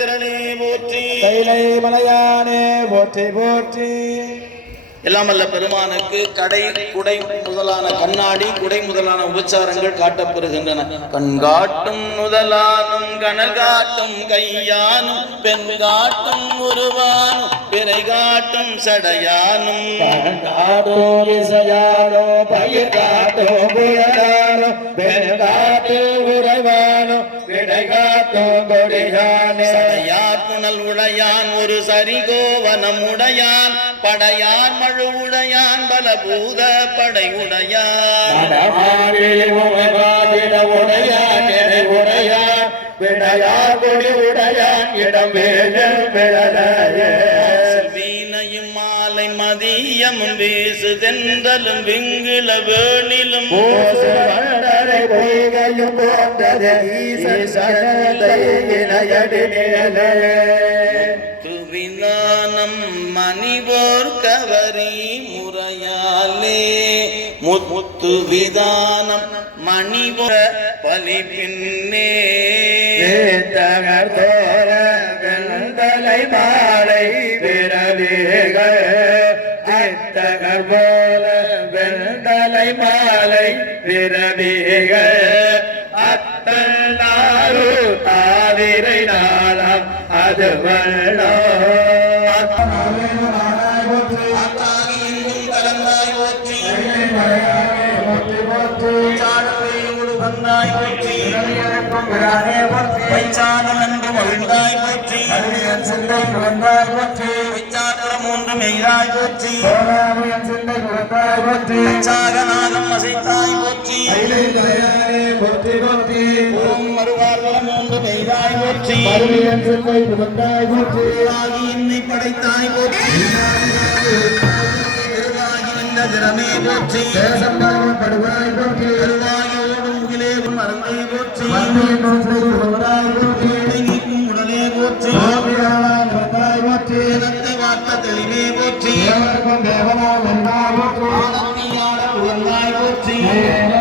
திரளே போற்றி. கைலை மலையானே போற்றி போற்றி. எல்லாம் அல்ல பெருமானுக்கு கடை குடை முதலான கண்ணாடி குடை முதலான உபச்சாரங்கள் காட்டப்பெறுகின்றன. கண்காட்டும் முதலானும் கனகாட்டும் கையானும் பெண் காட்டும் உருவானும் பிறை காட்டும் சடையானும் பயிர் காட்டும் புயலானோ பெண் காட்டும் உறைவானோ விடை காட்டும் கொடியானே. சடையார் புனல் உடையான் ஒரு சரிகோவனம் உடையான் படையான் மழு உடையான் பலபூத படை உடையான் வீணையும் மாலை மதியமும் வீசு தென்றலும் விங்குல வேணிலும் விதானம் மணிவோர் கவரி முறையாலே முத்து விதானம் மணிவோர பலி பின்னே தகர்தோர வெண்தலை மாலை விரவேகள் தகர் போல வெண்தலை மாலை விரவேகள் அத்தனாரு தாவிரை நாளம் அது வள்ளோ நாகம் அசைத்தாய் போற்றி. என்னை படைத்தாய் போற்றி. திறமே போற்றி. மறந்தே போற்றி. உடலே போற்றி. வார்த்த தெளிவே போற்றி. போற்றி.